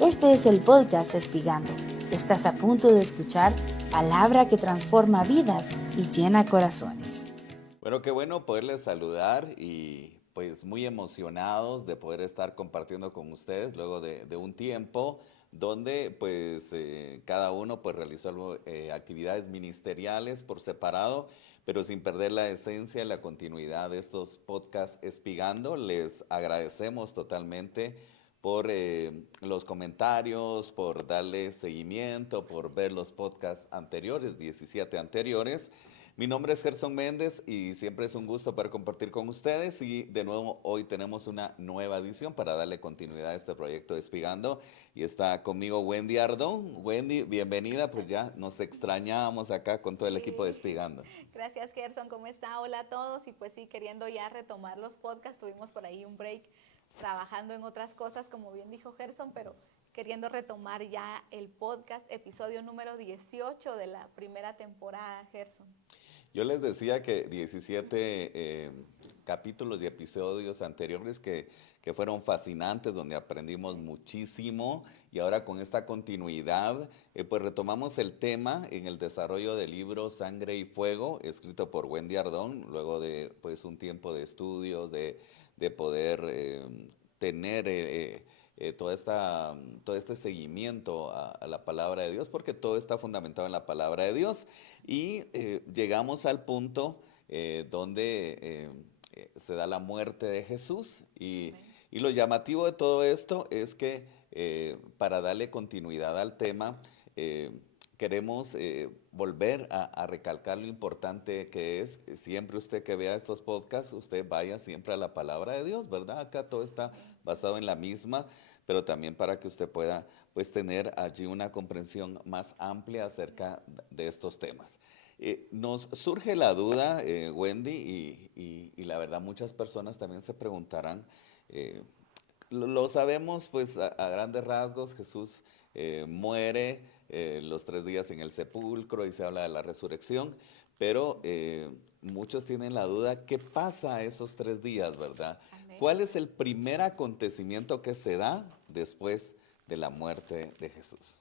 Este es el podcast Espigando. Estás a punto de escuchar palabra que transforma vidas y llena corazones. Bueno, qué bueno poderles saludar y pues muy emocionados de poder estar compartiendo con ustedes luego de un tiempo donde pues cada uno pues realizó actividades ministeriales por separado, pero sin perder la esencia y la continuidad de estos podcasts Espigando. Les agradecemos totalmente por los comentarios, por darle seguimiento, por ver los podcasts anteriores, 17 anteriores. Mi nombre es Gerson Méndez y siempre es un gusto poder compartir con ustedes y de nuevo hoy tenemos una nueva edición para darle continuidad a este proyecto Despigando y está conmigo Wendy Ardón. Wendy, bienvenida, pues ya nos extrañábamos acá con todo el equipo de Sí, Despigando. gracias Gerson, ¿cómo está? Hola a todos y pues sí, queriendo ya retomar los podcasts, tuvimos por ahí un break trabajando en otras cosas, como bien dijo Gerson, pero queriendo retomar ya el podcast, episodio número 18 de la primera temporada, Gerson. Yo les decía que 17 capítulos y episodios anteriores que fueron fascinantes, donde aprendimos Sí. muchísimo y ahora con esta continuidad, pues retomamos el tema en el desarrollo del libro Sangre y Fuego, escrito por Wendy Ardón, luego de pues un tiempo de estudios, de poder tener todo este seguimiento a la palabra de Dios, porque todo está fundamentado en la palabra de Dios. Y llegamos al punto donde se da la muerte de Jesús Amén. y lo llamativo de todo esto es que para darle continuidad al tema, queremos volver a recalcar lo importante que es, siempre usted que vea estos podcasts, usted vaya siempre a la palabra de Dios, ¿verdad? Acá todo está Sí. basado en la misma, pero también para que usted pueda pues tener allí una comprensión más amplia acerca de estos temas. Nos surge la duda, Wendy, y la verdad muchas personas también se preguntarán, eh, lo sabemos pues a grandes rasgos, Jesús muere los 3 días en el sepulcro y se habla de la resurrección, pero muchos tienen la duda, ¿qué pasa esos 3 días, verdad? Amén. ¿Cuál es el primer acontecimiento que se da después de la muerte de Jesús?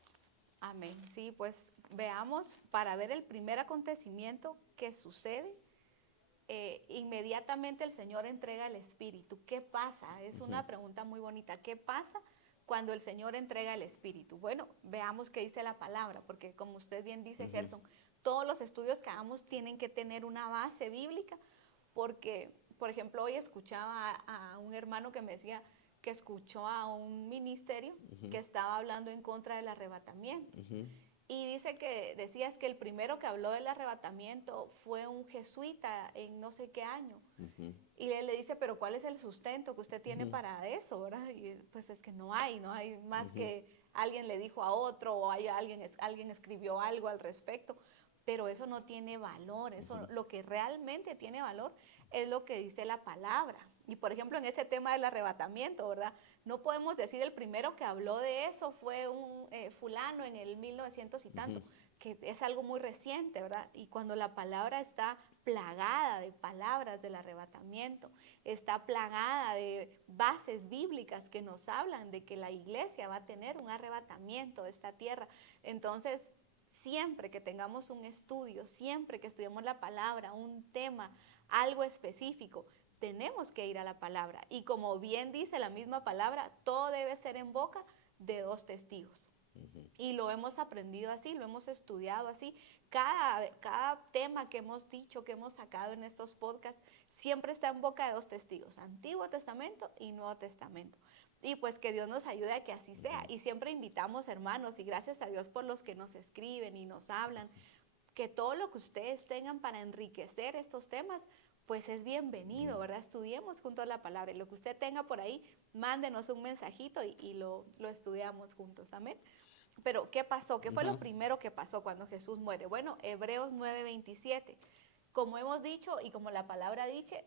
Amén. Sí, pues veamos para ver el primer acontecimiento que sucede. Inmediatamente el Señor entrega el Espíritu. ¿Qué pasa? Es una pregunta muy bonita. ¿Qué pasa cuando el Señor entrega el Espíritu? Bueno, veamos qué dice la palabra, porque como usted bien dice, Ujú, Gerson, todos los estudios que hagamos tienen que tener una base bíblica, porque, por ejemplo, hoy escuchaba a un hermano que me decía que escuchó a un ministerio ujú, que estaba hablando en contra del arrebatamiento. ujú, Y dice que decías que el primero que habló del arrebatamiento fue un jesuita en no sé qué año. ujú, Y él le dice, pero ¿cuál es el sustento que usted tiene ujú, para eso, verdad? Y pues es que no hay más ujú, que alguien le dijo a otro o hay alguien escribió algo al respecto, pero eso no tiene valor, eso ujú, lo que realmente tiene valor es lo que dice la palabra. Y por ejemplo, en ese tema del arrebatamiento, ¿verdad? No podemos decir el primero que habló de eso fue un fulano en el 1900 y ujú, tanto, que es algo muy reciente, ¿verdad? Y cuando la palabra está plagada de palabras del arrebatamiento, está plagada de bases bíblicas que nos hablan de que la iglesia va a tener un arrebatamiento de esta tierra. Entonces, siempre que tengamos un estudio, siempre que estudiemos la palabra, un tema, algo específico, tenemos que ir a la palabra. Y como bien dice la misma palabra, todo debe ser en boca de dos testigos. ujú. Y lo hemos aprendido así, lo hemos estudiado así. Cada tema que hemos dicho, que hemos sacado en estos podcasts, siempre está en boca de dos testigos, Antiguo Testamento y Nuevo Testamento. Y pues que Dios nos ayude a que así sea. Y siempre invitamos hermanos y gracias a Dios por los que nos escriben y nos hablan, que todo lo que ustedes tengan para enriquecer estos temas, pues es bienvenido, ¿verdad? Estudiemos juntos la palabra y lo que usted tenga por ahí, mándenos un mensajito y lo estudiamos juntos, amén. Pero, ¿qué pasó? ¿Qué fue lo Ujú. primero que pasó cuando Jesús muere? Bueno, Hebreos 9:27. Como hemos dicho y como la palabra dice,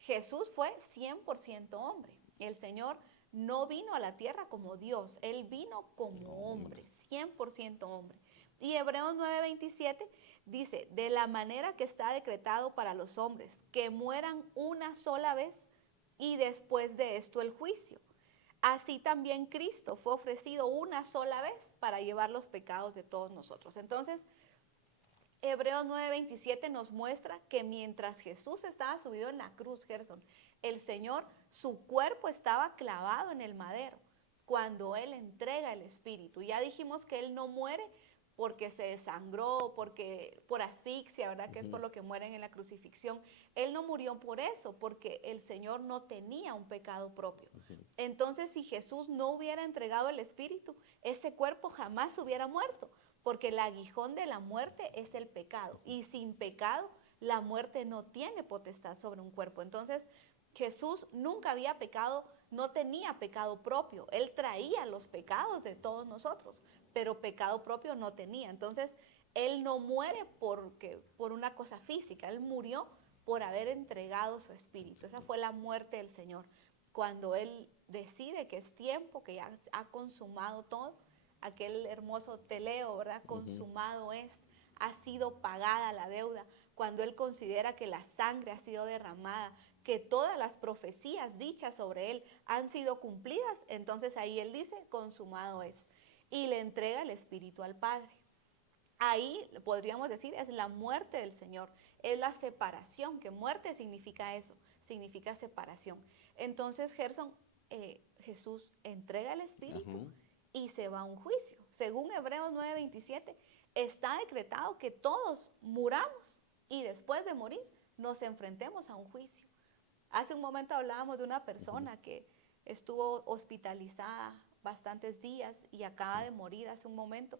Jesús fue 100% hombre. El Señor no vino a la tierra como Dios, Él vino como Hombre. hombre, 100% hombre. Y Hebreos 9:27 dice, de la manera que está decretado para los hombres, que mueran una sola vez y después de esto el juicio. así también Cristo fue ofrecido una sola vez para llevar los pecados de todos nosotros. Entonces, Hebreos 9:27 nos muestra que mientras Jesús estaba subido en la cruz, Gerson, el Señor, su cuerpo estaba clavado en el madero cuando Él entrega el Espíritu. Ya dijimos que Él no muere porque se desangró, por asfixia, ¿verdad? Que es por lo que mueren en la crucifixión. Él no murió por eso, porque el Señor no tenía un pecado propio. Entonces, si Jesús no hubiera entregado el Espíritu, ese cuerpo jamás hubiera muerto, porque el aguijón de la muerte es el pecado. Y sin pecado, la muerte no tiene potestad sobre un cuerpo. Entonces, Jesús nunca había pecado, no tenía pecado propio. Él traía los pecados de todos nosotros, pero pecado propio no tenía. Entonces, Él no muere por una cosa física, Él murió por haber entregado su espíritu. Esa fue la muerte del Señor. Cuando Él decide que es tiempo, que ya ha consumado todo, aquel hermoso teleo, ¿verdad? Consumado es, ha sido pagada la deuda. Cuando Él considera que la sangre ha sido derramada, que todas las profecías dichas sobre Él han sido cumplidas, entonces ahí Él dice, consumado es. Y le entrega el Espíritu al Padre. Ahí podríamos decir es la muerte del Señor, es la separación, que muerte significa eso, significa separación. Entonces, Gerson, Jesús entrega el Espíritu y se va a un juicio. Según Hebreos 9:27, está decretado que todos muramos y después de morir nos enfrentemos a un juicio. Hace un momento hablábamos de una persona que estuvo hospitalizada bastantes días y acaba de morir hace un momento.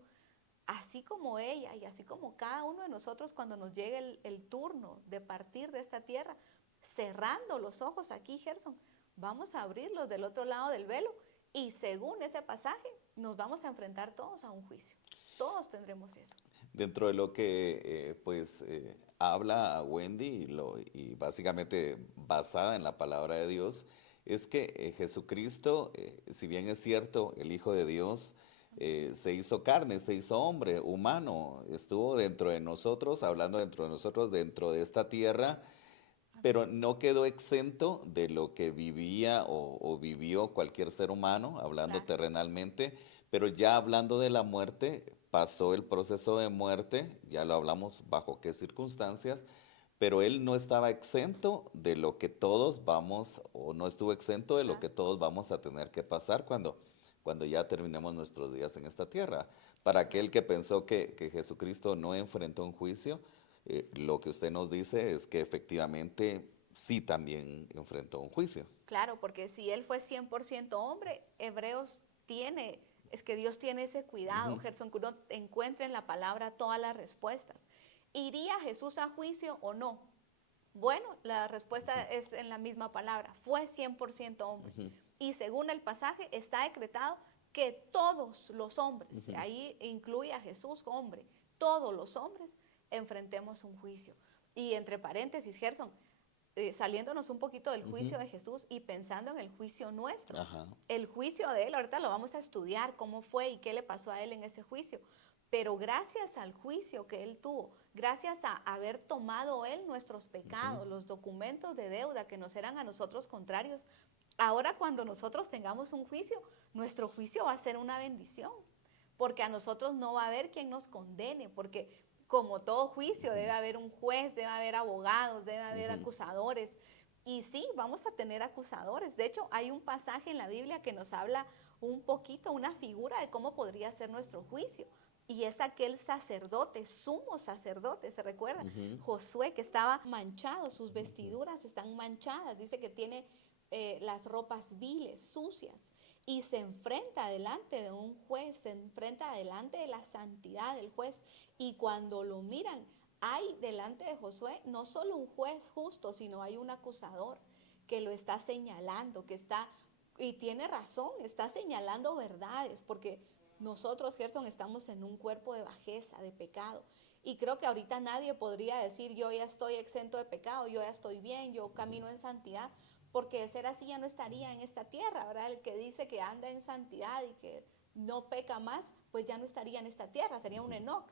Así como ella y así como cada uno de nosotros cuando nos llegue el turno de partir de esta tierra, cerrando los ojos aquí, Gerson, vamos a abrirlos del otro lado del velo y según ese pasaje nos vamos a enfrentar todos a un juicio. Todos tendremos eso. Dentro de lo que habla Wendy y básicamente basada en la palabra de Dios, es que Jesucristo, si bien es cierto, el Hijo de Dios, se hizo carne, se hizo hombre, humano, estuvo dentro de nosotros, hablando dentro de nosotros, dentro de esta tierra, pero no quedó exento de lo que vivía o vivió cualquier ser humano, hablando Claro. terrenalmente, pero ya hablando de la muerte, pasó el proceso de muerte, ya lo hablamos bajo qué circunstancias, pero él no estaba exento de lo que todos vamos, o no estuvo exento de lo Claro. que todos vamos a tener que pasar cuando ya terminemos nuestros días en esta tierra. Para aquel que pensó que Jesucristo no enfrentó un juicio, lo que usted nos dice es que efectivamente sí también enfrentó un juicio. Claro, porque si Él fue 100% hombre, Hebreos tiene, es que Dios tiene ese cuidado, Ujú. Gerson, que uno encuentre en la palabra todas las respuestas. ¿Iría Jesús a juicio o no? Bueno, la respuesta es en la misma palabra, fue 100% hombre. Ujú. Y según el pasaje está decretado que todos los hombres, Ujú. ahí incluye a Jesús hombre, todos los hombres enfrentemos un juicio. Y entre paréntesis, Gerson, saliéndonos un poquito del juicio Ujú. de Jesús y pensando en el juicio nuestro. Ajá. El juicio de Él, ahorita lo vamos a estudiar, cómo fue y qué le pasó a Él en ese juicio. Pero gracias al juicio que Él tuvo, gracias a haber tomado Él nuestros Ujú. pecados, los documentos de deuda que nos eran a nosotros contrarios, ahora cuando nosotros tengamos un juicio, nuestro juicio va a ser una bendición, porque a nosotros no va a haber quien nos condene, porque como todo juicio debe Ujú. haber un juez, debe haber abogados, debe haber Ujú. acusadores. Y sí, vamos a tener acusadores. De hecho, hay un pasaje en la Biblia que nos habla un poquito, una figura de cómo podría ser nuestro juicio. Y es aquel sacerdote, sumo sacerdote, ¿se recuerda? Ujú. Josué, que estaba manchado, sus vestiduras están manchadas, dice que tiene las ropas viles, sucias, y se enfrenta delante de un juez, se enfrenta delante de la santidad del juez, y cuando lo miran, hay delante de Josué no solo un juez justo, sino hay un acusador que lo está señalando, que está, y tiene razón, está señalando verdades, porque nosotros, Gerson, estamos en un cuerpo de bajeza, de pecado. Y creo que ahorita nadie podría decir, yo ya estoy exento de pecado, yo ya estoy bien, yo camino en santidad, porque de ser así ya no estaría en esta tierra, ¿verdad? El que dice que anda en santidad y que no peca más, pues ya no estaría en esta tierra, sería un Enoc.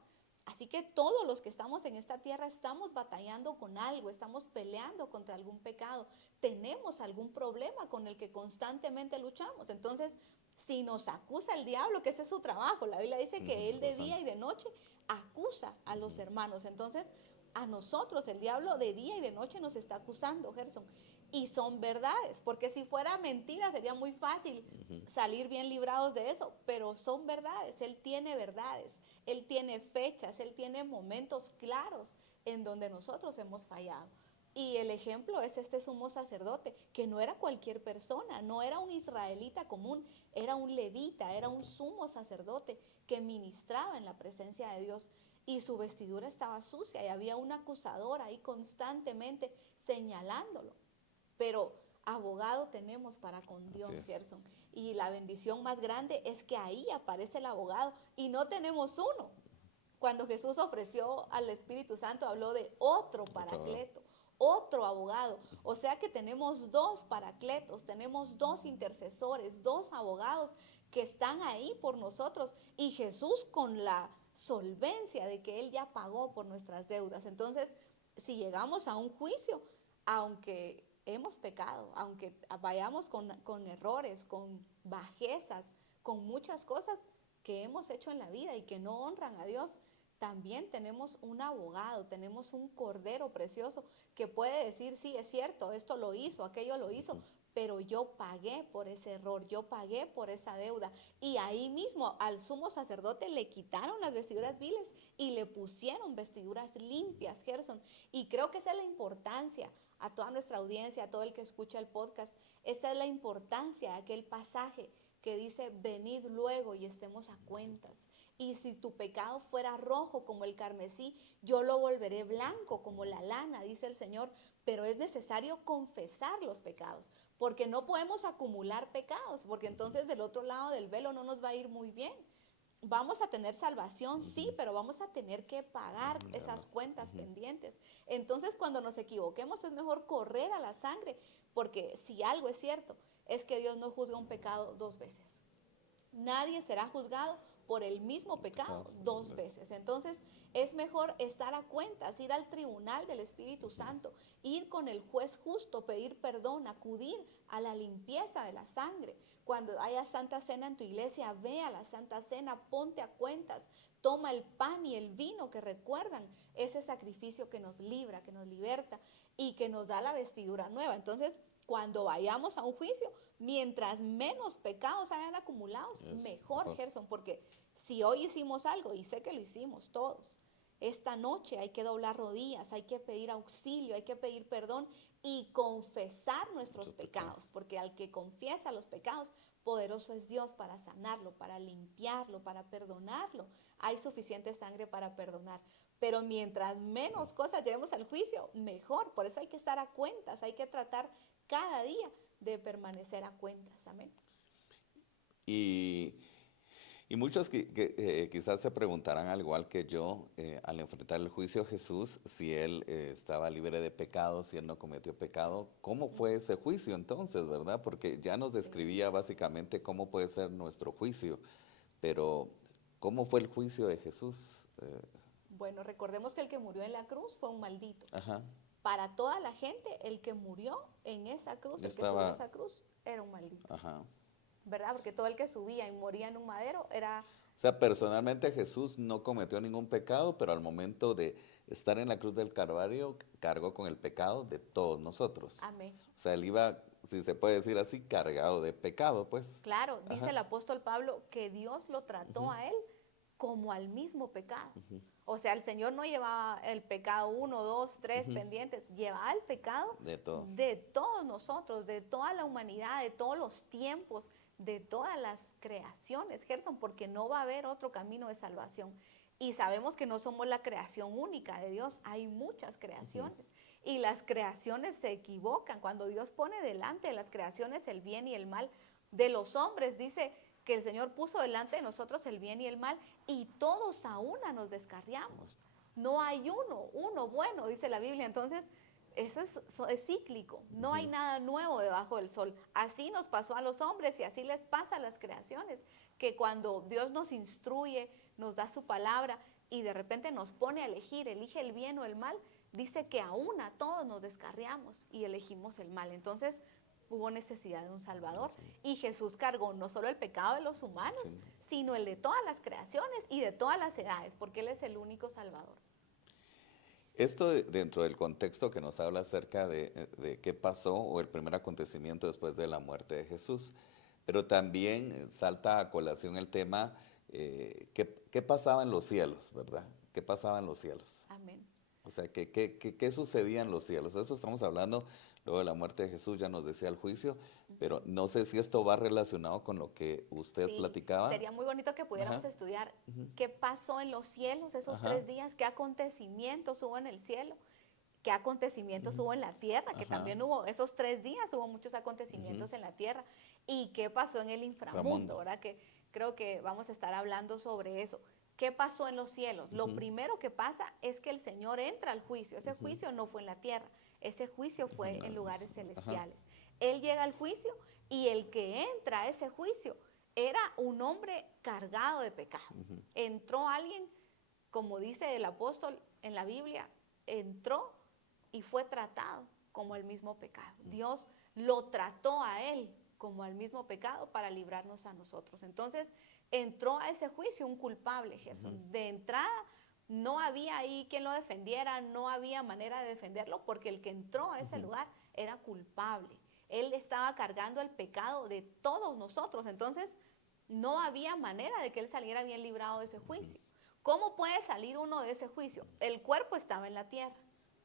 Así que todos los que estamos en esta tierra estamos batallando con algo, estamos peleando contra algún pecado, tenemos algún problema con el que constantemente luchamos. Entonces, si nos acusa el diablo, que ese es su trabajo, la Biblia dice que él de día y de noche acusa a los hermanos. Entonces, a nosotros el diablo de día y de noche nos está acusando, Gerson. Y son verdades, porque si fuera mentira sería muy fácil salir bien librados de eso, pero son verdades, él tiene verdades, él tiene fechas, él tiene momentos claros en donde nosotros hemos fallado. Y el ejemplo es este sumo sacerdote, que no era cualquier persona, no era un israelita común, era un levita, era un sumo sacerdote que ministraba en la presencia de Dios. Y su vestidura estaba sucia y había un acusador ahí constantemente señalándolo. Pero abogado tenemos para con Dios, Gerson. Y la bendición más grande es que ahí aparece el abogado y no tenemos uno. Cuando Jesús ofreció al Espíritu Santo, habló de otro paracleto, otro abogado. O sea que tenemos dos paracletos, tenemos dos intercesores, dos abogados que están ahí por nosotros. Y Jesús con la solvencia de que Él ya pagó por nuestras deudas. Entonces, si llegamos a un juicio, aunque hemos pecado, aunque vayamos con errores, con bajezas, con muchas cosas que hemos hecho en la vida y que no honran a Dios, también tenemos un abogado, tenemos un cordero precioso que puede decir, sí, es cierto, esto lo hizo, aquello lo hizo, pero yo pagué por ese error, yo pagué por esa deuda. Y ahí mismo al sumo sacerdote le quitaron las vestiduras viles y le pusieron vestiduras limpias, Gerson. Y creo que esa es la importancia a toda nuestra audiencia, a todo el que escucha el podcast. Esa es la importancia de aquel pasaje que dice, venid luego y estemos a cuentas. Y si tu pecado fuera rojo como el carmesí, yo lo volveré blanco como la lana, dice el Señor. Pero es necesario confesar los pecados, porque no podemos acumular pecados, porque entonces del otro lado del velo no nos va a ir muy bien. Vamos a tener salvación, sí, pero vamos a tener que pagar esas cuentas pendientes. Entonces, cuando nos equivoquemos, es mejor correr a la sangre, porque si algo es cierto, es que Dios no juzga un pecado dos veces. Nadie será juzgado por el mismo pecado dos veces. Entonces, es mejor estar a cuentas, ir al tribunal del Espíritu Santo, ir con el juez justo, pedir perdón, acudir a la limpieza de la sangre. Cuando haya Santa Cena en tu iglesia, ve a la Santa Cena, ponte a cuentas, toma el pan y el vino que recuerdan ese sacrificio que nos libra, que nos liberta y que nos da la vestidura nueva. Entonces, cuando vayamos a un juicio, mientras menos pecados hayan acumulados, mejor, Gerson, porque si hoy hicimos algo, y sé que lo hicimos todos, esta noche hay que doblar rodillas, hay que pedir auxilio, hay que pedir perdón y confesar nuestros pecados, porque al que confiesa los pecados, poderoso es Dios para sanarlo, para limpiarlo, para perdonarlo. Hay suficiente sangre para perdonar. Pero mientras menos cosas llevemos al juicio, mejor. Por eso hay que estar a cuentas, hay que tratar cada día de permanecer a cuentas. Amén. Y, y muchos quizás se preguntarán, al igual que yo, al enfrentar el juicio a Jesús, si él estaba libre de pecado, si él no cometió pecado, ¿cómo fue ese juicio entonces, verdad? Porque ya nos describía básicamente cómo puede ser nuestro juicio, pero ¿cómo fue el juicio de Jesús? Bueno, recordemos que el que murió en la cruz fue un maldito. Ajá. Para toda la gente, el que murió en esa cruz, el que subió a esa cruz, era un maldito. Ajá. ¿Verdad? Porque todo el que subía y moría en un madero era... O sea, personalmente Jesús no cometió ningún pecado, pero al momento de estar en la cruz del Calvario, cargó con el pecado de todos nosotros. Amén. O sea, él iba, si se puede decir así, cargado de pecado, pues. Claro, dice Ajá. el apóstol Pablo que Dios lo trató a él como al mismo pecado. O sea, el Señor no llevaba el pecado 1, 2, 3 pendientes, llevaba el pecado de todos nosotros, de toda la humanidad, de todos los tiempos, de todas las creaciones, Gerson, porque no va a haber otro camino de salvación. Y sabemos que no somos la creación única de Dios, hay muchas creaciones. Y las creaciones se equivocan. Cuando Dios pone delante de las creaciones el bien y el mal de los hombres, dice que el Señor puso delante de nosotros el bien y el mal, y todos a una nos descarriamos. No hay uno bueno, dice la Biblia. Entonces, eso es cíclico. No hay nada nuevo debajo del sol. Así nos pasó a los hombres y así les pasa a las creaciones, que cuando Dios nos instruye, nos da su palabra y de repente nos pone a elegir, elige el bien o el mal, dice que aún a todos nos descarriamos y elegimos el mal. Entonces hubo necesidad de un Salvador y Jesús cargó no solo el pecado de los humanos, Sí. sino el de todas las creaciones y de todas las edades, porque Él es el único Salvador. Esto dentro del contexto que nos habla acerca de qué pasó o el primer acontecimiento después de la muerte de Jesús, pero también salta a colación el tema, qué pasaba en los cielos, ¿verdad? ¿Qué pasaba en los cielos? Amén. O sea, ¿qué sucedía en los cielos? Eso estamos hablando luego de la muerte de Jesús, ya nos decía el juicio, pero no sé si esto va relacionado con lo que usted Sí, platicaba. sería muy bonito que pudiéramos Ajá. estudiar Ujú. qué pasó en los cielos esos Ajá. 3 días, qué acontecimientos hubo en el cielo, qué acontecimientos hubo en la tierra, que Ajá. también hubo, esos 3 días hubo muchos acontecimientos en la tierra, y qué pasó en el inframundo, Inframundo. ¿verdad? Que creo que vamos a estar hablando sobre eso. ¿Qué pasó en los cielos? Lo primero que pasa es que el Señor entra al juicio. Ese juicio no fue en la tierra, ese juicio fue en lugares Ajá. celestiales. Él llega al juicio y el que entra a ese juicio era un hombre cargado de pecado. Entró alguien, como dice el apóstol en la Biblia, entró y fue tratado como el mismo pecado. Dios lo trató a él como al mismo pecado para librarnos a nosotros. Entonces entró a ese juicio un culpable, Gerson. De entrada no había ahí quien lo defendiera, no había manera de defenderlo, porque el que entró a ese lugar era culpable. Él estaba cargando el pecado de todos nosotros. Entonces no había manera de que él saliera bien librado de ese juicio. ¿Cómo puede salir uno de ese juicio? El cuerpo estaba en la tierra.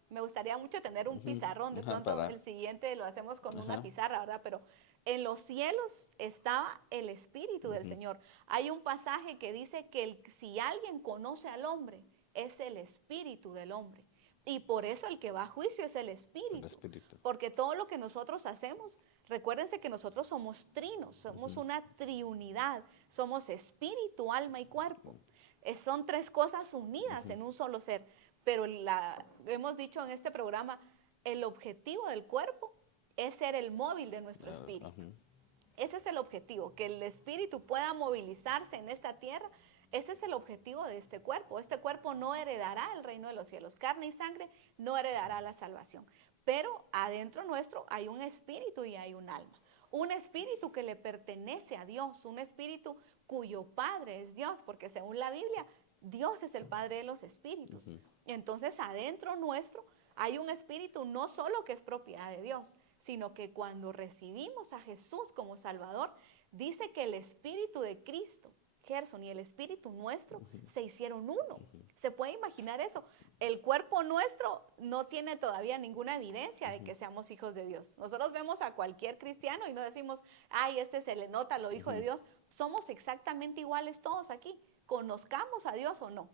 Me gustaría mucho tener un pizarrón, de Ajá, pronto el siguiente lo hacemos con una Ajá. pizarra, ¿verdad? Pero en los cielos estaba el Espíritu del Señor. Hay un pasaje que dice que si alguien conoce al hombre, es el Espíritu del hombre. Y por eso el que va a juicio es el Espíritu. El Espíritu. Porque todo lo que nosotros hacemos, recuérdense que nosotros somos trinos, somos una triunidad, somos espíritu, alma y cuerpo. Son 3 cosas unidas en un solo ser. Pero hemos dicho en este programa, el objetivo del cuerpo es ser el móvil de nuestro espíritu. Ajá. Ese es el objetivo, que el espíritu pueda movilizarse en esta tierra. Ese es el objetivo de este cuerpo. Este cuerpo no heredará el reino de los cielos. Carne y sangre no heredará la salvación. Pero adentro nuestro hay un espíritu y hay un alma. Un espíritu que le pertenece a Dios, un espíritu cuyo padre es Dios, porque según la Biblia, Dios es el padre de los espíritus. Entonces adentro nuestro hay un espíritu no solo que es propiedad de Dios, sino que cuando recibimos a Jesús como Salvador, dice que el espíritu de Cristo, Gerson, y el espíritu nuestro se hicieron uno. ¿Se puede imaginar eso? El cuerpo nuestro no tiene todavía ninguna evidencia de que seamos hijos de Dios. Nosotros vemos a cualquier cristiano y no decimos, ay, este se le nota lo hijo de Dios. Somos exactamente iguales todos aquí, conozcamos a Dios o no.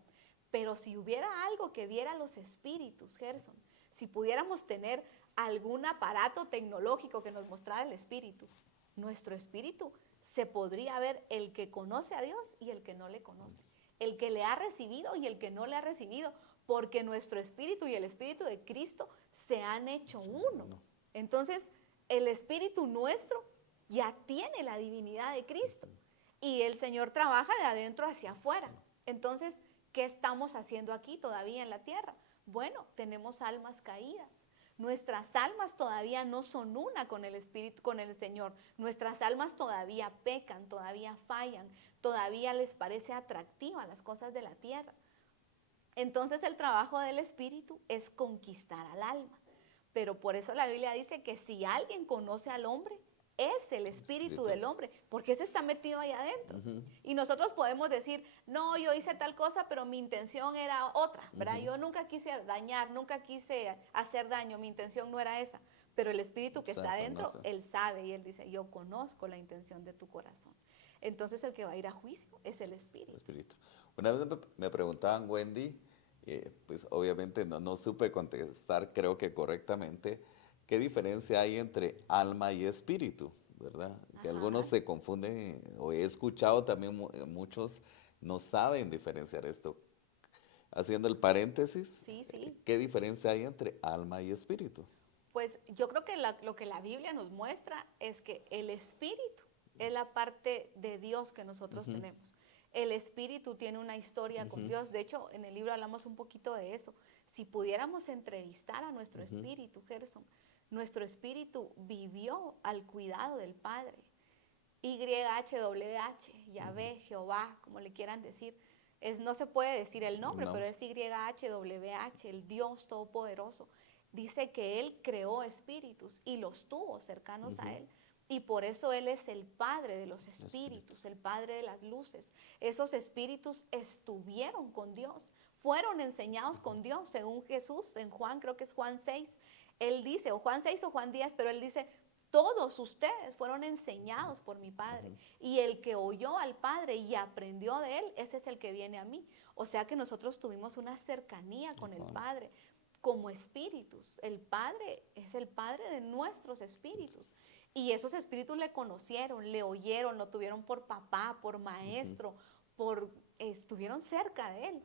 Pero si hubiera algo que viera los espíritus, Gerson, si pudiéramos tener algún aparato tecnológico que nos mostrara el espíritu, nuestro espíritu se podría ver el que conoce a Dios y el que no le conoce, el que le ha recibido y el que no le ha recibido, porque nuestro espíritu y el espíritu de Cristo se han hecho uno. Entonces, el espíritu nuestro ya tiene la divinidad de Cristo y el Señor trabaja de adentro hacia afuera. Entonces, ¿qué estamos haciendo aquí todavía en la tierra? Bueno, tenemos almas caídas. Nuestras almas todavía no son una con el Espíritu, con el Señor. Nuestras almas todavía pecan, todavía fallan, todavía les parece atractiva las cosas de la tierra. Entonces el trabajo del Espíritu es conquistar al alma. Pero por eso la Biblia dice que si alguien conoce al hombre, es el espíritu del hombre, porque ese está metido ahí adentro. Y nosotros podemos decir, no, yo hice tal cosa, pero mi intención era otra, ¿verdad? Yo nunca quise dañar, nunca quise hacer daño, mi intención no era esa. Pero el espíritu que está adentro, él sabe y él dice, yo conozco la intención de tu corazón. Entonces el que va a ir a juicio es el espíritu. Una vez me preguntaban, Wendy, pues obviamente no supe contestar, creo que correctamente, ¿qué diferencia hay entre alma y espíritu? ¿Verdad? Que algunos se confunden, o he escuchado también muchos no saben diferenciar esto. Haciendo el paréntesis, ¿qué diferencia hay entre alma y espíritu? Pues yo creo que lo que la Biblia nos muestra es que el espíritu es la parte de Dios que nosotros tenemos. El espíritu tiene una historia con Dios. De hecho, en el libro hablamos un poquito de eso. Si pudiéramos entrevistar a nuestro espíritu, Gerson, nuestro espíritu vivió al cuidado del Padre. YHWH, Yahvé, Jehová, como le quieran decir. No se puede decir el nombre, pero es YHWH, el Dios Todopoderoso. Dice que Él creó espíritus y los tuvo cercanos a Él. Y por eso Él es el Padre de los espíritus, el Padre de las luces. Esos espíritus estuvieron con Dios, fueron enseñados con Dios, según Jesús, en Juan, creo que es Juan 6. Él dice, o Juan 6 o Juan 10, pero Él dice, todos ustedes fueron enseñados por mi Padre. Y el que oyó al Padre y aprendió de Él, ese es el que viene a mí. O sea que nosotros tuvimos una cercanía con el Padre como espíritus. El Padre es el Padre de nuestros espíritus. Y esos espíritus le conocieron, le oyeron, lo tuvieron por papá, por maestro, estuvieron cerca de Él.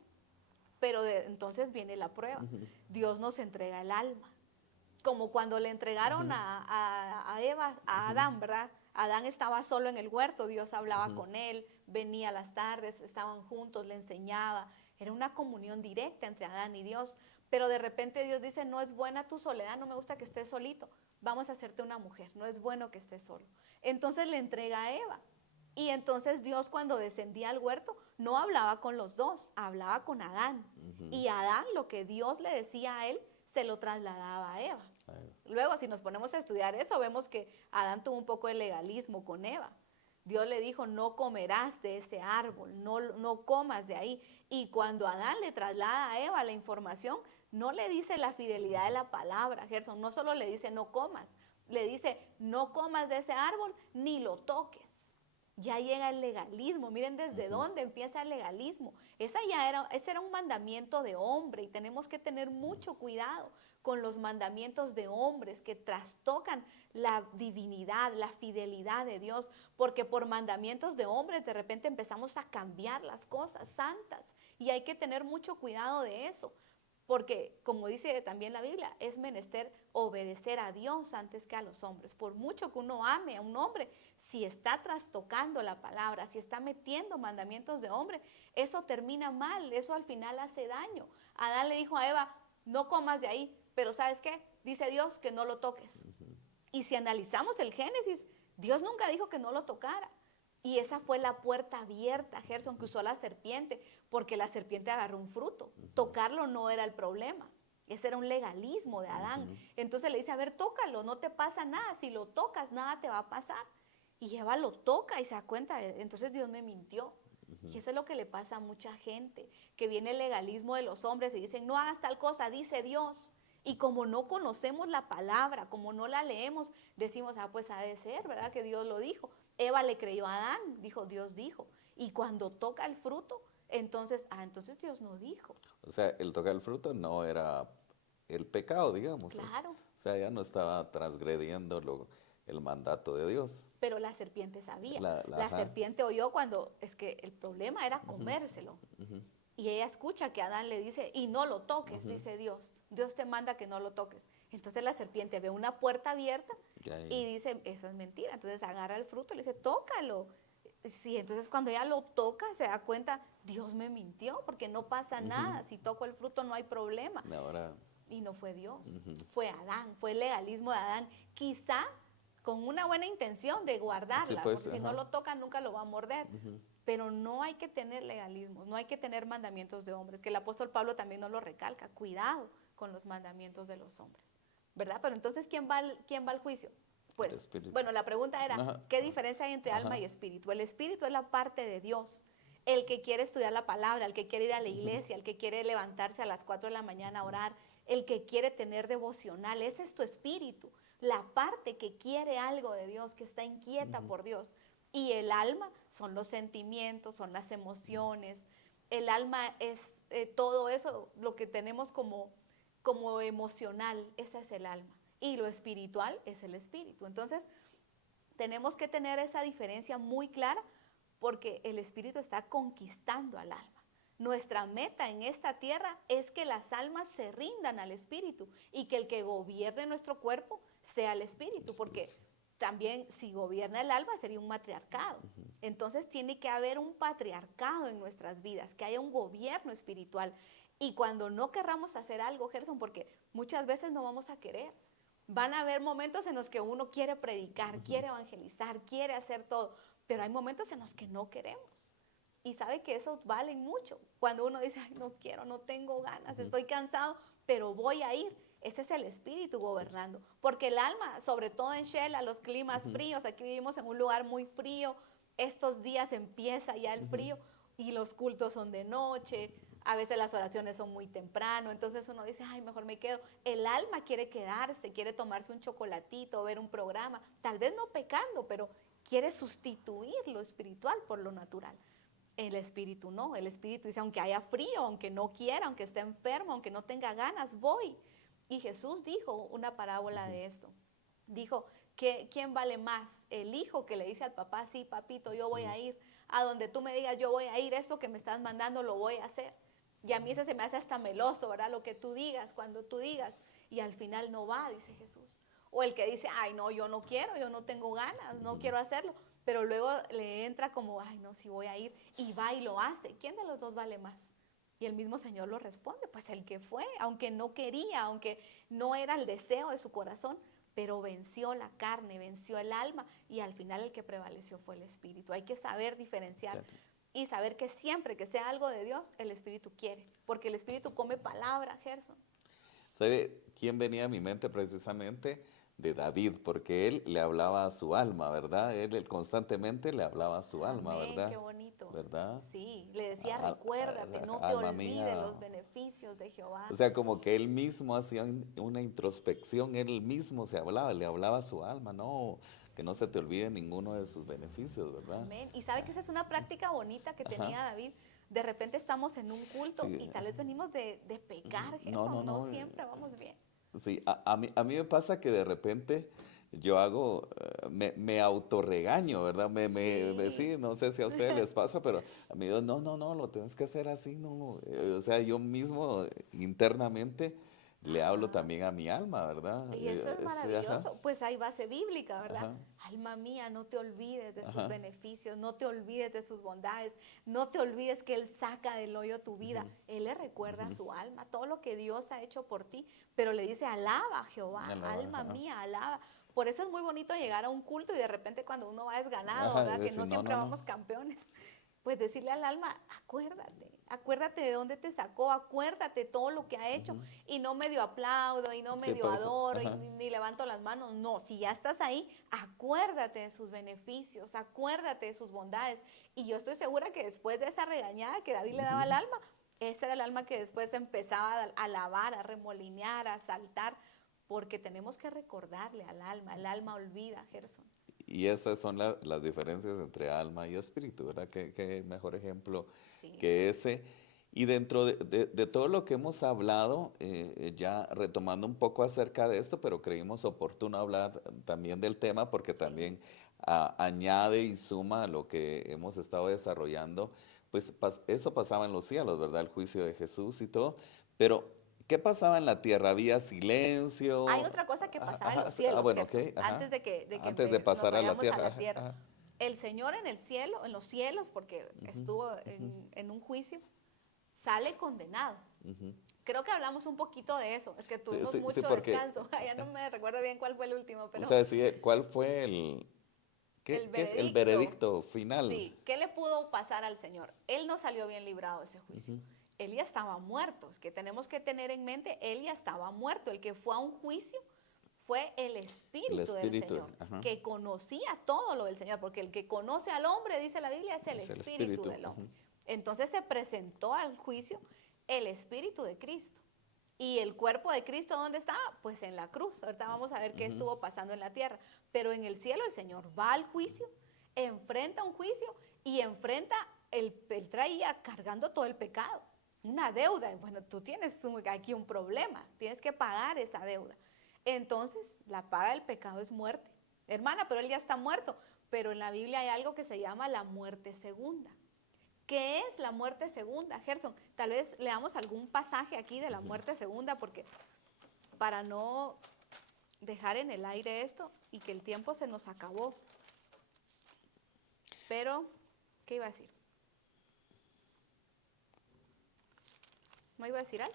Pero entonces viene la prueba. Dios nos entrega el alma. Como cuando le entregaron a Eva, a Adán, ¿verdad? Adán estaba solo en el huerto, Dios hablaba con él, venía a las tardes, estaban juntos, le enseñaba. Era una comunión directa entre Adán y Dios. Pero de repente Dios dice, no es buena tu soledad, no me gusta que estés solito. Vamos a hacerte una mujer, no es bueno que estés solo. Entonces le entrega a Eva. Y entonces Dios, cuando descendía al huerto, no hablaba con los dos, hablaba con Adán. Y Adán, lo que Dios le decía a él, se lo trasladaba a Eva. Luego, si nos ponemos a estudiar eso, vemos que Adán tuvo un poco de legalismo con Eva. Dios le dijo, no comerás de ese árbol, no comas de ahí. Y cuando Adán le traslada a Eva la información, no le dice la fidelidad de la palabra, Gerson, no solo le dice no comas, le dice no comas de ese árbol ni lo toques. Ya llega el legalismo, miren desde dónde empieza el legalismo. Ese era un mandamiento de hombre y tenemos que tener mucho cuidado con los mandamientos de hombres que trastocan la divinidad, la fidelidad de Dios, porque por mandamientos de hombres de repente empezamos a cambiar las cosas santas y hay que tener mucho cuidado de eso. Porque, como dice también la Biblia, es menester obedecer a Dios antes que a los hombres. Por mucho que uno ame a un hombre, si está trastocando la palabra, si está metiendo mandamientos de hombre, eso termina mal, eso al final hace daño. Adán le dijo a Eva, no comas de ahí, pero ¿sabes qué? Dice Dios que no lo toques. Y si analizamos el Génesis, Dios nunca dijo que no lo tocara. Y esa fue la puerta abierta, Gerson, que usó la serpiente, porque la serpiente agarró un fruto. Tocarlo no era el problema. Ese era un legalismo de Adán. Entonces le dice, a ver, tócalo, no te pasa nada. Si lo tocas, nada te va a pasar. Y Eva lo toca y se da cuenta, entonces Dios me mintió. Y eso es lo que le pasa a mucha gente, que viene el legalismo de los hombres y dicen, no hagas tal cosa, dice Dios. Y como no conocemos la palabra, como no la leemos, decimos, pues ha de ser, ¿verdad? Que Dios lo dijo. Eva le creyó a Adán, dijo, Dios dijo. Y cuando toca el fruto, entonces Dios no dijo. O sea, el tocar el fruto no era el pecado, digamos. Claro. O sea, ya no estaba transgrediendo el mandato de Dios. Pero la serpiente sabía. La serpiente oyó cuando, es que el problema era comérselo. Y ella escucha que Adán le dice, y no lo toques, dice Dios. Dios te manda que no lo toques. Entonces la serpiente ve una puerta abierta y dice, eso es mentira. Entonces agarra el fruto y le dice, tócalo. Sí, entonces cuando ella lo toca, se da cuenta, Dios me mintió, porque no pasa nada. Si toco el fruto no hay problema. Ahora, y no fue Dios, fue Adán, fue el legalismo de Adán. Quizá con una buena intención de guardarla, sí, pues, porque si no lo toca nunca lo va a morder. Pero no hay que tener legalismo, no hay que tener mandamientos de hombres, que el apóstol Pablo también nos lo recalca, cuidado con los mandamientos de los hombres, ¿verdad? Pero entonces, ¿quién va al juicio? Pues, bueno, la pregunta era, ¿qué diferencia hay entre alma y espíritu? El espíritu es la parte de Dios, el que quiere estudiar la palabra, el que quiere ir a la iglesia, el que quiere levantarse a las 4 de la mañana a orar, el que quiere tener devocional, ese es tu espíritu, la parte que quiere algo de Dios, que está inquieta por Dios. Y el alma son los sentimientos, son las emociones. El alma es todo eso, lo que tenemos como emocional, ese es el alma. Y lo espiritual es el espíritu. Entonces, tenemos que tener esa diferencia muy clara porque el espíritu está conquistando al alma. Nuestra meta en esta tierra es que las almas se rindan al espíritu y que el que gobierne nuestro cuerpo sea el espíritu, porque también si gobierna el alma sería un matriarcado. Entonces tiene que haber un patriarcado en nuestras vidas, que haya un gobierno espiritual. Y cuando no querramos hacer algo, Gerson, porque muchas veces no vamos a querer, van a haber momentos en los que uno quiere predicar, quiere evangelizar, quiere hacer todo, pero hay momentos en los que no queremos. Y sabe que eso vale mucho. Cuando uno dice, ay, no quiero, no tengo ganas, estoy cansado, pero voy a ir. Ese es el espíritu gobernando. Porque el alma, sobre todo en Shela, los climas fríos, aquí vivimos en un lugar muy frío, estos días empieza ya el frío y los cultos son de noche, a veces las oraciones son muy temprano, entonces uno dice, ay, mejor me quedo. El alma quiere quedarse, quiere tomarse un chocolatito, ver un programa, tal vez no pecando, pero quiere sustituir lo espiritual por lo natural. El espíritu no, el espíritu dice, aunque haya frío, aunque no quiera, aunque esté enfermo, aunque no tenga ganas, voy. Y Jesús dijo una parábola de esto. Dijo, ¿quién vale más? El hijo que le dice al papá, sí, papito, yo voy a ir. A donde tú me digas, yo voy a ir, esto que me estás mandando lo voy a hacer. Y a mí eso se me hace hasta meloso, ¿verdad? Lo que tú digas, cuando tú digas, y al final no va, dice Jesús. O el que dice, ay, no, yo no quiero, yo no tengo ganas, no quiero hacerlo. Pero luego le entra como, ay, no, sí voy a ir, y va y lo hace. ¿Quién de los dos vale más? Y el mismo Señor lo responde, pues el que fue, aunque no quería, aunque no era el deseo de su corazón, pero venció la carne, venció el alma, y al final el que prevaleció fue el Espíritu. Hay que saber diferenciar. Claro. Y saber que siempre que sea algo de Dios, el Espíritu quiere, porque el Espíritu come palabra, Gerson. ¿Sabe quién venía a mi mente precisamente? De David, porque él le hablaba a su alma, ¿verdad? Él constantemente le hablaba a su alma, Amén, ¿verdad? qué bonito. ¿Verdad? Sí, le decía, recuérdate, no te Alma olvides mía. los beneficios de Jehová. O sea, como que él mismo hacía una introspección, él mismo se hablaba, le hablaba a su alma, no, que no se te olvide ninguno de sus beneficios, ¿verdad? Amén. Y sabe que esa es una práctica bonita que tenía David. De repente estamos en un culto y tal vez venimos de pecar, Gerson, no siempre vamos bien. Sí, a mí me pasa que de repente yo hago, me autorregaño, ¿verdad? Sí, no sé si a ustedes les pasa, pero a mí digo, no, lo tienes que hacer así, no. O sea, yo mismo internamente le hablo también a mi alma, ¿verdad? Y eso es maravilloso, pues hay base bíblica, ¿verdad? Alma mía, no te olvides de sus beneficios, no te olvides de sus bondades, no te olvides que Él saca del hoyo tu vida, Él le recuerda a su alma todo lo que Dios ha hecho por ti, pero le dice, alaba a Jehová, alma mía, alaba. Por eso es muy bonito llegar a un culto y de repente cuando uno va desganado, ¿verdad? Que no siempre vamos campeones. Pues decirle al alma, acuérdate de dónde te sacó, acuérdate todo lo que ha hecho, y no medio aplaudo, y no medio adoro, y ni levanto las manos, no, si ya estás ahí, acuérdate de sus beneficios, acuérdate de sus bondades, y yo estoy segura que después de esa regañada que David le daba al alma, ese era el alma que después empezaba a alabar, a remolinear, a saltar, porque tenemos que recordarle al alma, el alma olvida, Gerson. Y esas son las diferencias entre alma y espíritu, ¿verdad? Qué mejor ejemplo que ese. Y dentro de todo lo que hemos hablado, ya retomando un poco acerca de esto, pero creímos oportuno hablar también del tema porque también añade y suma a lo que hemos estado desarrollando, pues eso pasaba en los cielos, ¿verdad? El juicio de Jesús y todo, pero ¿qué pasaba en la tierra? ¿Había silencio? Hay otra cosa que pasaba en los cielos, bueno, okay, antes de que pasar nos a la vayamos tierra. a la tierra. El Señor en el cielo, en los cielos, porque estuvo en un juicio, sale condenado. Creo que hablamos un poquito de eso, es que tuvimos mucho descanso. Ya no me recuerdo bien cuál fue el último, pero... O sea, sí, ¿cuál fue ¿qué es el veredicto final? Sí, ¿qué le pudo pasar al Señor? Él no salió bien librado de ese juicio. Él ya estaba muerto, es que tenemos que tener en mente, él ya estaba muerto. El que fue a un juicio fue el Espíritu del Señor, que conocía todo lo del Señor, porque el que conoce al hombre, dice la Biblia, es el Espíritu del hombre. Entonces se presentó al juicio el Espíritu de Cristo. ¿Y el cuerpo de Cristo dónde estaba? Pues en la cruz. Ahorita vamos a ver qué estuvo pasando en la tierra. Pero en el cielo el Señor va al juicio, enfrenta un juicio y enfrenta, él traía cargando todo el pecado. Una deuda. Bueno, tú tienes aquí un problema, tienes que pagar esa deuda. Entonces, la paga del pecado es muerte. Hermana, pero él ya está muerto. Pero en la Biblia hay algo que se llama la muerte segunda. ¿Qué es la muerte segunda, Gerson? Tal vez leamos algún pasaje aquí de la muerte segunda, porque para no dejar en el aire esto y que el tiempo se nos acabó. Pero, ¿qué iba a decir? ¿No iba a decir algo?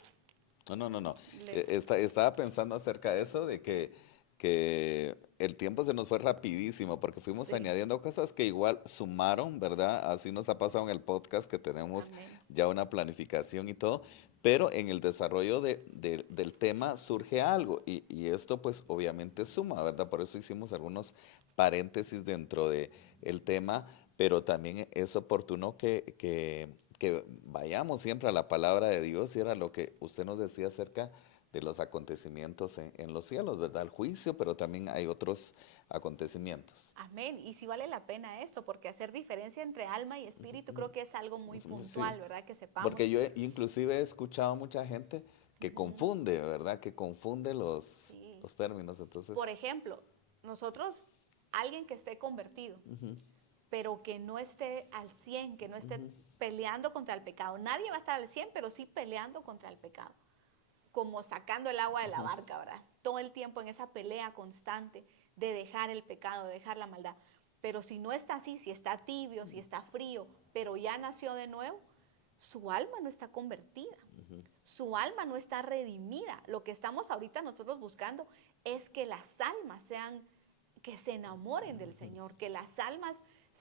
No. Le- Estaba pensando acerca de eso, de que el tiempo se nos fue rapidísimo porque fuimos Sí, añadiendo cosas que igual sumaron, ¿verdad? Así nos ha pasado en el podcast que tenemos amén. ya una planificación y todo, pero en el desarrollo del tema surge algo y esto pues obviamente suma, ¿verdad? Por eso hicimos algunos paréntesis dentro de el tema, pero también es oportuno que vayamos siempre a la palabra de Dios y era lo que usted nos decía acerca de los acontecimientos en los cielos, ¿verdad? El juicio, pero también hay otros acontecimientos. Amén. Y sí vale la pena esto, porque hacer diferencia entre alma y espíritu creo que es algo muy Sí, puntual, ¿verdad? Que sepamos. porque inclusive he escuchado mucha gente que Ujú. confunde, ¿verdad? Que confunde Sí. los términos, entonces, Por ejemplo, nosotros, alguien que esté convertido, ujú, pero que no esté al 100, que no esté ujú, peleando contra el pecado. Nadie va a estar al 100, pero sí peleando contra el pecado. Como sacando el agua de la ujú, barca, ¿verdad? Todo el tiempo en esa pelea constante de dejar el pecado, de dejar la maldad. Pero si no está así, si está tibio, si está frío, pero ya nació de nuevo, su alma no está convertida, ujú, su alma no está redimida. Lo que estamos ahorita nosotros buscando es que las almas sean, que se enamoren del Señor, que las almas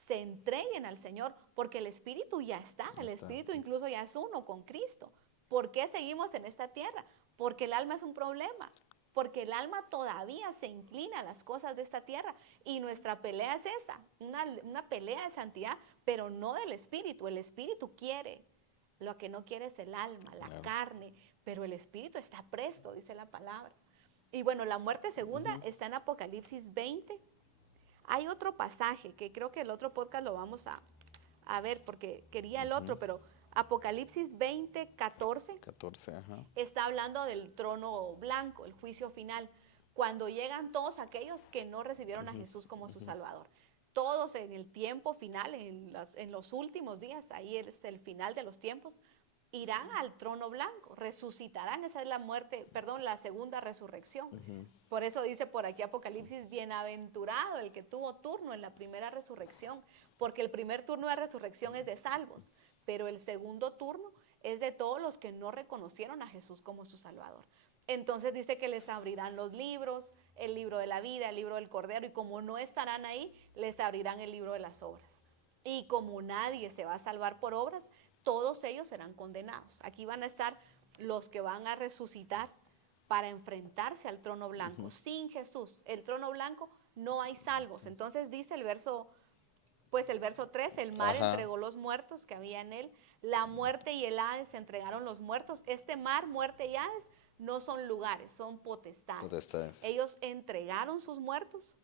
se entreguen al Señor, porque el Espíritu ya está, el está, Espíritu incluso ya es uno con Cristo. ¿Por qué seguimos en esta tierra? Porque el alma es un problema, porque el alma todavía se inclina a las cosas de esta tierra y nuestra pelea es esa, una pelea de santidad, pero no del Espíritu. El Espíritu quiere, lo que no quiere es el alma, la claro. carne, pero el Espíritu está presto, dice la palabra. Y bueno, la muerte segunda Ujú, está en Apocalipsis 20. Hay otro pasaje que creo que el otro podcast lo vamos a ver porque quería el ujú, otro, pero Apocalipsis 20, 14 14, ajá. está hablando del trono blanco, el juicio final, cuando llegan todos aquellos que no recibieron a Ujú, Jesús como su ujú, Salvador. Todos en el tiempo final, en los últimos días, ahí es el final de los tiempos, irán al trono blanco, resucitarán, esa es la muerte, perdón, la segunda resurrección. ujú, Por eso dice por aquí Apocalipsis, bienaventurado el que tuvo turno en la primera resurrección, porque el primer turno de resurrección es de salvos, pero el segundo turno es de todos los que no reconocieron a Jesús como su Salvador. Entonces dice que les abrirán los libros, el libro de la vida, el libro del Cordero, y como no estarán ahí, les abrirán el libro de las obras. Y como nadie se va a salvar por obras, todos ellos serán condenados. Aquí van a estar los que van a resucitar para enfrentarse al trono blanco. ujú, Sin Jesús, el trono blanco, no hay salvos. Entonces dice el verso, pues el verso 3, el mar ajá, entregó los muertos que había en él, la muerte y el Hades entregaron los muertos. Este mar, muerte y Hades no son lugares, son potestades. potestades. Ellos entregaron sus muertos,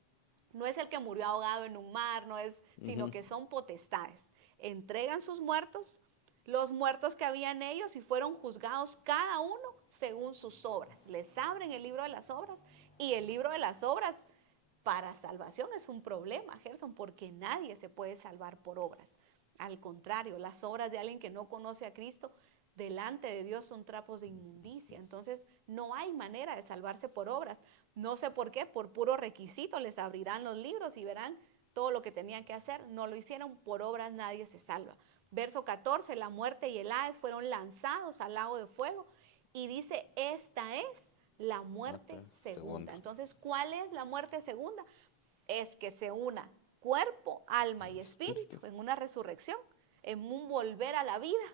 no es el que murió ahogado en un mar, no es, sino Ujú, que son potestades. Entregan sus muertos, los muertos que había en ellos, y fueron juzgados cada uno según sus obras. Les abren el libro de las obras, y el libro de las obras para salvación es un problema, Gerson, porque nadie se puede salvar por obras. Al contrario, las obras de alguien que no conoce a Cristo delante de Dios son trapos de inmundicia. Entonces, no hay manera de salvarse por obras. No sé por qué, por puro requisito les abrirán los libros y verán todo lo que tenían que hacer. No lo hicieron, por obras nadie se salva. Verso 14, la muerte y el Hades fueron lanzados al lago de fuego y dice, esta es la muerte muerte segunda. segunda. Entonces, ¿cuál es la muerte segunda? Es que se una cuerpo, alma y Espíritu. espíritu en una resurrección, en un volver a la vida,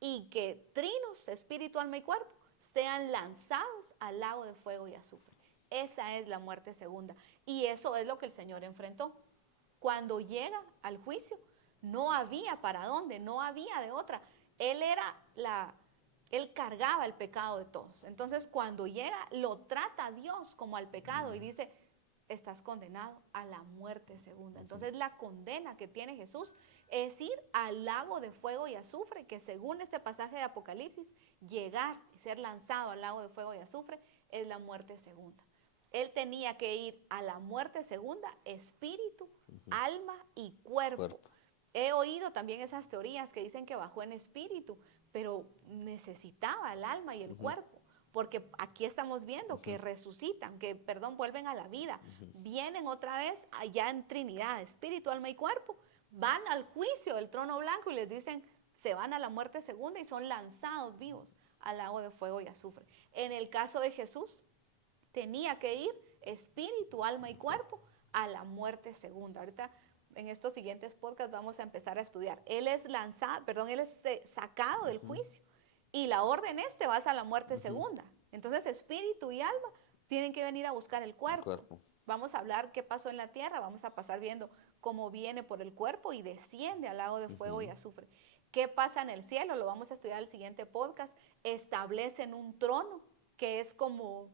y que trinos, espíritu, alma y cuerpo, sean lanzados al lago de fuego y azufre. Esa es la muerte segunda. Y eso es lo que el Señor enfrentó. Cuando llega al juicio, no había para dónde, no había de otra. Él era él cargaba el pecado de todos. Entonces, cuando llega, lo trata Dios como al pecado y dice, estás condenado a la muerte segunda. Entonces, la condena que tiene Jesús es ir al lago de fuego y azufre, que según este pasaje de Apocalipsis, llegar y ser lanzado al lago de fuego y azufre es la muerte segunda. Él tenía que ir a la muerte segunda, espíritu, alma y cuerpo. Cuerpo. He oído también esas teorías que dicen que bajó en espíritu, pero necesitaba el alma y el Ujú, cuerpo, porque aquí estamos viendo que resucitan, vuelven a la vida, vienen otra vez allá en Trinidad, espíritu, alma y cuerpo, van al juicio del trono blanco y les dicen, se van a la muerte segunda y son lanzados vivos al lago de fuego y azufre. En el caso de Jesús, tenía que ir espíritu, alma y cuerpo a la muerte segunda. Ahorita en estos siguientes podcasts vamos a empezar a estudiar. Él es sacado del juicio y la orden te vas a la muerte segunda. Entonces espíritu y alma tienen que venir a buscar el cuerpo. Vamos a hablar qué pasó en la tierra, vamos a pasar viendo cómo viene por el cuerpo y desciende al lago de fuego y azufre. ¿Qué pasa en el cielo? Lo vamos a estudiar en el siguiente podcast. Establecen un trono que es como,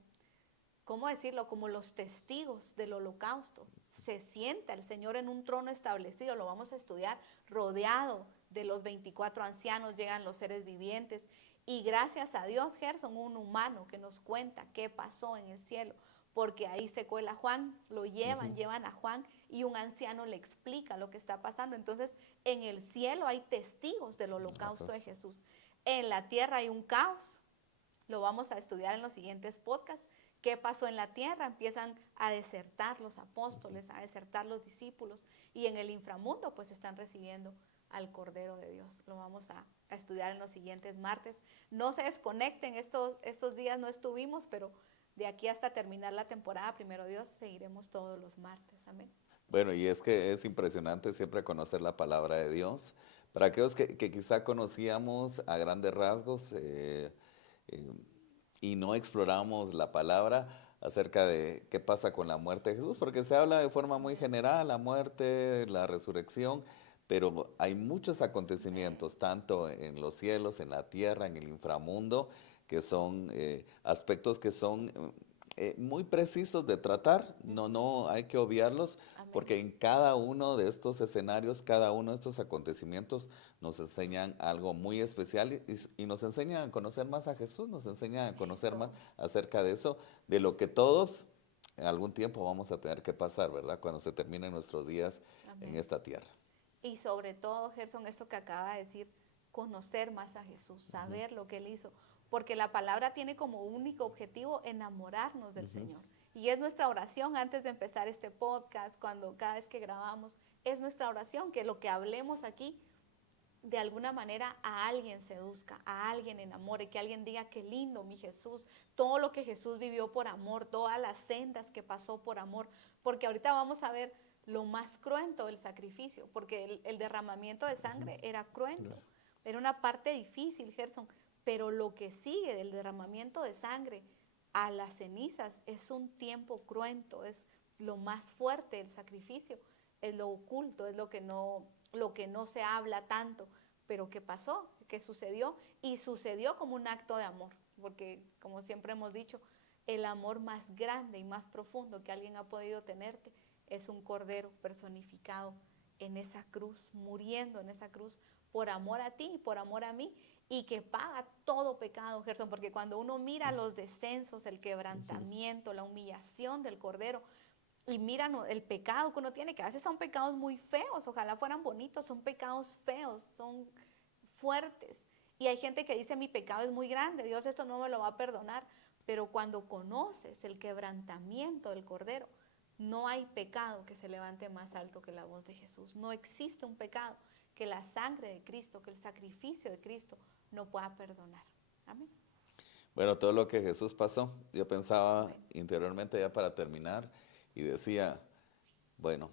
¿cómo decirlo? Como los testigos del holocausto. Se sienta el Señor en un trono establecido, lo vamos a estudiar, rodeado de los 24 ancianos, llegan los seres vivientes. Y gracias a Dios, Gerson, un humano que nos cuenta qué pasó en el cielo, porque ahí se cuela Juan, lo llevan a Juan y un anciano le explica lo que está pasando. Entonces, en el cielo hay testigos del holocausto de Jesús. En la tierra hay un caos, lo vamos a estudiar en los siguientes podcasts. ¿Qué pasó en la tierra? Empiezan a desertar los apóstoles, a desertar los discípulos, y en el inframundo pues están recibiendo al Cordero de Dios. Lo vamos a estudiar en los siguientes martes. No se desconecten, estos días no estuvimos, pero de aquí hasta terminar la temporada, primero Dios, seguiremos todos los martes. Amén. Bueno, y es que es impresionante siempre conocer la palabra de Dios. Para aquellos que quizá conocíamos a grandes rasgos y no exploramos la palabra acerca de qué pasa con la muerte de Jesús, porque se habla de forma muy general, la muerte, la resurrección, pero hay muchos acontecimientos, tanto en los cielos, en la tierra, en el inframundo, que son aspectos que son muy precisos de tratar, no hay que obviarlos, porque en cada uno de estos escenarios, cada uno de estos acontecimientos nos enseñan algo muy especial y nos enseñan a conocer más a Jesús, nos enseñan a conocer más acerca de eso, de lo que todos en algún tiempo vamos a tener que pasar, ¿verdad? Cuando se terminen nuestros días en esta tierra. Y sobre todo, Gerson, esto que acaba de decir, conocer más a Jesús, saber lo que Él hizo, porque la palabra tiene como único objetivo enamorarnos del Señor. Y es nuestra oración antes de empezar este podcast, cada vez que grabamos, es nuestra oración que lo que hablemos aquí, de alguna manera a alguien seduzca, a alguien enamore, que alguien diga qué lindo mi Jesús, todo lo que Jesús vivió por amor, todas las sendas que pasó por amor, porque ahorita vamos a ver lo más cruento del sacrificio, porque el derramamiento de sangre era cruento, era una parte difícil, Gerson, pero lo que sigue del derramamiento de sangre a las cenizas es un tiempo cruento, es lo más fuerte del sacrificio, es lo oculto, es lo que no se habla tanto, pero ¿qué pasó? ¿Qué sucedió? Y sucedió como un acto de amor, porque como siempre hemos dicho, el amor más grande y más profundo que alguien ha podido tenerte es un cordero personificado en esa cruz, muriendo en esa cruz por amor a ti y por amor a mí, y que paga todo pecado, Gerson, porque cuando uno mira los descensos, el quebrantamiento, la humillación del cordero, y mira el pecado que uno tiene, que a veces son pecados muy feos, ojalá fueran bonitos, son pecados feos, son fuertes. Y hay gente que dice, mi pecado es muy grande, Dios esto no me lo va a perdonar. Pero cuando conoces el quebrantamiento del Cordero, no hay pecado que se levante más alto que la voz de Jesús. No existe un pecado que la sangre de Cristo, que el sacrificio de Cristo no pueda perdonar. Amén. Bueno, todo lo que Jesús pasó, yo pensaba interiormente ya para terminar y decía, bueno,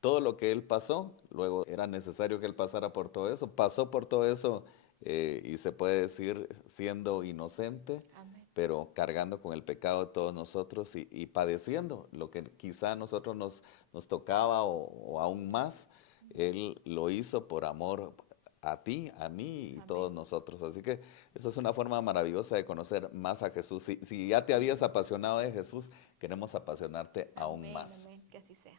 todo lo que Él pasó, luego era necesario que Él pasara por todo eso, pasó por todo eso y se puede decir siendo inocente, pero cargando con el pecado de todos nosotros y padeciendo lo que quizá a nosotros nos tocaba o aún más, Él lo hizo por amor a ti, a mí y todos nosotros. Así que esa es una forma maravillosa de conocer más a Jesús. Si ya te habías apasionado de Jesús, queremos apasionarte aún más. Amén, que así sea.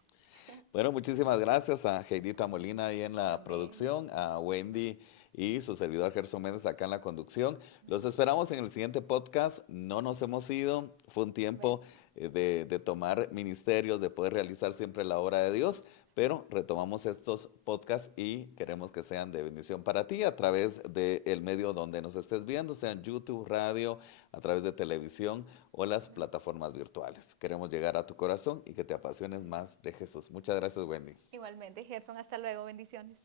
Bueno, muchísimas gracias a Heidita Molina ahí en la producción, a Wendy y su servidor Gerson Méndez acá en la conducción. Los esperamos en el siguiente podcast. No nos hemos ido. Fue un tiempo de tomar ministerios, de poder realizar siempre la obra de Dios, pero retomamos estos podcasts y queremos que sean de bendición para ti a través del medio donde nos estés viendo, sea en YouTube, radio, a través de televisión o las plataformas virtuales. Queremos llegar a tu corazón y que te apasiones más de Jesús. Muchas gracias, Wendy. Igualmente, Gerson, hasta luego, bendiciones.